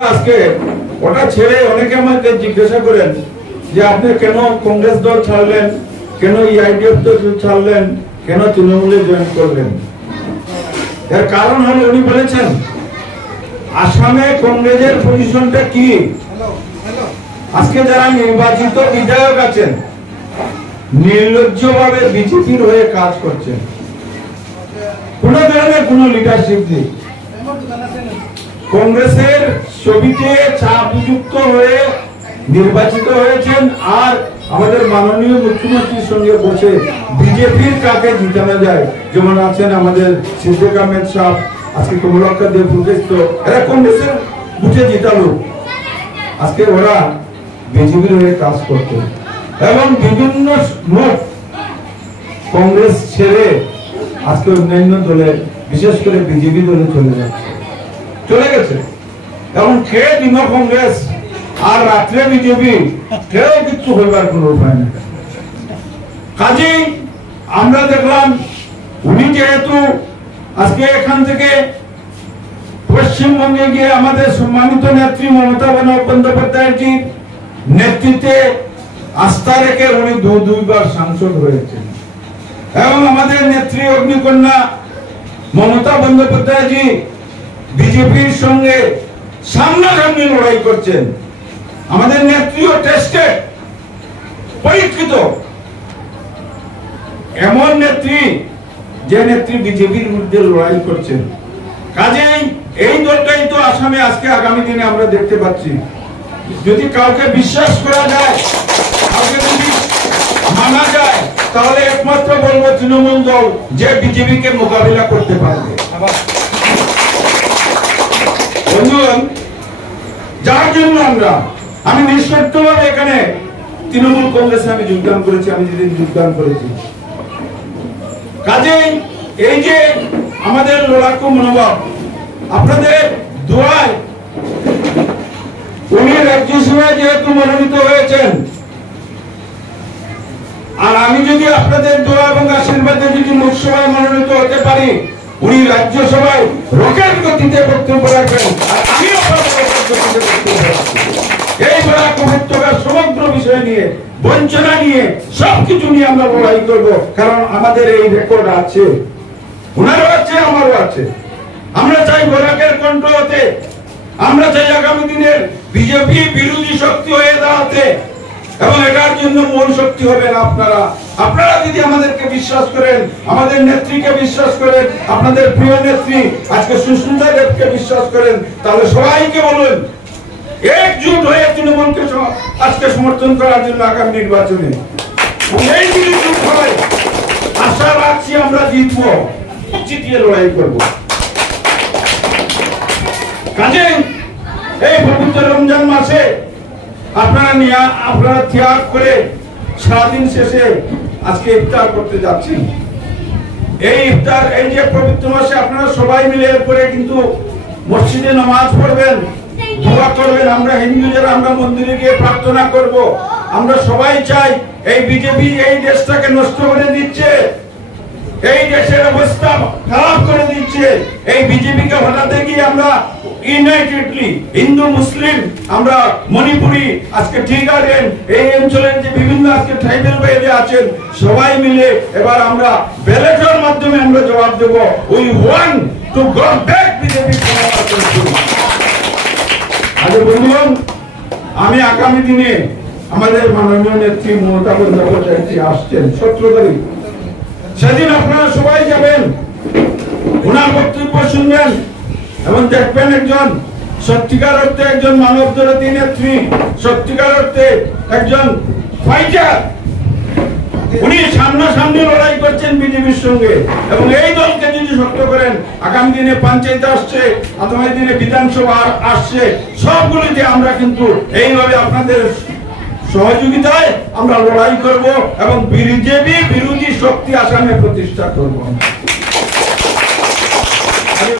আজকে ওটা ছেড়ে অনেকে আমাকে জিজ্ঞাসা করেন যে আপনি কেন কংগ্রেস দল ছাড়লেন, কেন ইআইডিএফ দল ছাড়লেন, কেন তৃণমূলে জয়েন করলেন। এর কারণ হলো উনি বলেছেন আসামে কংগ্রেসের পজিশনটা কি। আজকে যারা নির্বাচিত বিধায়ক আছেন নির্লজ্জভাবে বিজেপির হয়ে কাজ করছেন, কোন ধরনের কোন লিডারশিপ নেই। কংগ্রেসের ছবিতে চাপযুক্ত হয়ে নির্বাচিত হয়েছেন আর আমাদের মাননীয় মুখ্যমন্ত্রীর সঙ্গে বসে বিজেপির কাকে জিতানো যায়, যেমন আছেন আমাদের সিদ্দিক আহমেদ সাহেব, আজকে কমলাক্ষ দেব ফুলকেস্ত, এরা কংগ্রেসের বুঝে জিতালো। আজকে ওরা বিজেপির হয়ে কাজ করতেন এবং বিভিন্ন লোক কংগ্রেস ছেড়ে আজকে অন্যান্য দলে বিশেষ করে বিজেপি দলে চলে গেছে এবং খেয়ে দিন কংগ্রেস আর রাত্রে বিজেপি, কেউ কিছু হইবার কোন উপায় নেই। কাজেই আমরা দেখলাম উনি যেহেতু আজকে এখান থেকে পশ্চিমবঙ্গে গিয়ে আমাদের সম্মানিত নেত্রী মমতা বন্দ্যোপাধ্যায়জি নেতৃত্বে আস্থা রেখে উনি দুইবার সাংসদ হয়েছেন এবং আমাদের নেত্রী অগ্নিকন্যা মমতা বন্দ্যোপাধ্যায়জি বিজেপির সঙ্গে সামনাসামনি লড়াই করছেন। আমাদের নেত্রীও টেস্টেড, পরীক্ষিত এমন নেত্রী যে নেত্রী বিজেপির বিরুদ্ধে লড়াই করছেন। কাজেই এই দলটাই তো আসামে আজকে আগামী দিনে আমরা দেখতে পাচ্ছি। যদি কাউকে বিশ্বাস করা যায়, কাউকে যদি মানা যায়, তাহলে একমাত্র বলবো তৃণমূল দল যে বিজেপিকে মোকাবিলা করতে পারবে। বন্ধুগণ, যার জন্য আমি নিঃশর্তভাবে এখানে তৃণমূল কংগ্রেসে আমি যোগদান করেছি, আমি যেদিন যোগদান করেছি। কাজেই এই যে আমাদের লড়াকু মনোভাব, আপনাদের দোয়ায় উনি রাজ্যসভায় যেহেতু মনোনীত হয়েছেন, আর আমি যদি আপনাদের দোয়া এবং আশীর্বাদে যদি লোকসভায় মনোনীত হতে পারি, উনি রাজ্যসভায় রকেট গতিতে বক্তব্য রাখবেন আর আমিও এই লড়াকু উপত্যকার সমগ্র বিষয় নিয়ে, বঞ্চনা নিয়ে, সবকিছু নিয়ে আমরা লড়াই করব। কারণ আমাদের এই রেকর্ড আছে, ওনারও আছে, আমারও আছে। আমরা চাই বরাকের কণ্ঠ হতে, আমরা চাই আগামী দিনের বিজেপি বিরোধী শক্তি হয়ে দাঁড়াতে এবং এটার জন্য মূল শক্তি হবেন আপনারা। আপনারা যদি আমাদেরকে বিশ্বাস করেন, আমাদের নেত্রীকে বিশ্বাস করেন, আপনাদের প্রিয় নেত্রী আজকে সুস্মিতা দেবকে বিশ্বাস করেন, তাহলে সবাইকে বলুন একজুট হয়ে তৃণমূলকে আজকে সমর্থন করার জন্য আগামী নির্বাচনে। এই বিরোধী হয় আশা রাখছি আমরা জিতবো, জিতিয়ে লড়াই করবো। কাজে এই পবিত্র রমজান মাসে আপনারা ত্যাগ করে সারাদিন শেষে আজকে ইফতার করতে যাচ্ছেন। এই ইফতার, এই যে পবিত্র মাসে আপনারা সবাই মিলে এরপরে কিন্তু মসজিদে নামাজ পড়বেন, দোয়া করবেন। আমরা হিন্দু যারা, আমরা মন্দিরে গিয়ে প্রার্থনা করব। আমরা সবাই চাই, এই বিজেপি এই দেশটাকে নষ্ট করে দিচ্ছে, এই দেশের অবস্থা খারাপ করে দিচ্ছে। এই বিজেপিকে হটাতে গিয়ে আমরা ইউনাইটেডলি হিন্দু মুসলিম, আমরা মণিপুরি, আজকে টি গার্ডেন, এই অঞ্চলের যে বিভিন্ন আজকে ট্রাইবেল বাইরে আছেন, সবাই মিলে এবার আমরা ব্যালটের মাধ্যমে আমরা জবাব দেব, we want to go back BJP. আরে বন্ধুগণ, আমি আগামী দিনে আমাদের মাননীয় নেত্রী মমতা বন্দ্যোপাধ্যায় আসছেন 17 তারিখ, সেদিন আপনারা সবাই যাবেন, ওনার বক্তব্য শুনবেন এবং দেখবেন একজন সত্যিকার অর্থে একজন মানবদরদী নেত্রী, সত্যিকার অর্থে একজন ফাইটার। উনি সামনাসামনি লড়াই করছেন বিজেপির সঙ্গে এবং এই দলকে যদি শক্ত করেন, আগামী দিনে পঞ্চায়েত আসছে, আগামী দিনে বিধানসভা আসছে, সবগুলিতে আমরা কিন্তু এইভাবে আপনাদের সহযোগিতায় আমরা লড়াই করব এবং বিজেপি বিরোধী শক্তি আসামে প্রতিষ্ঠা করব।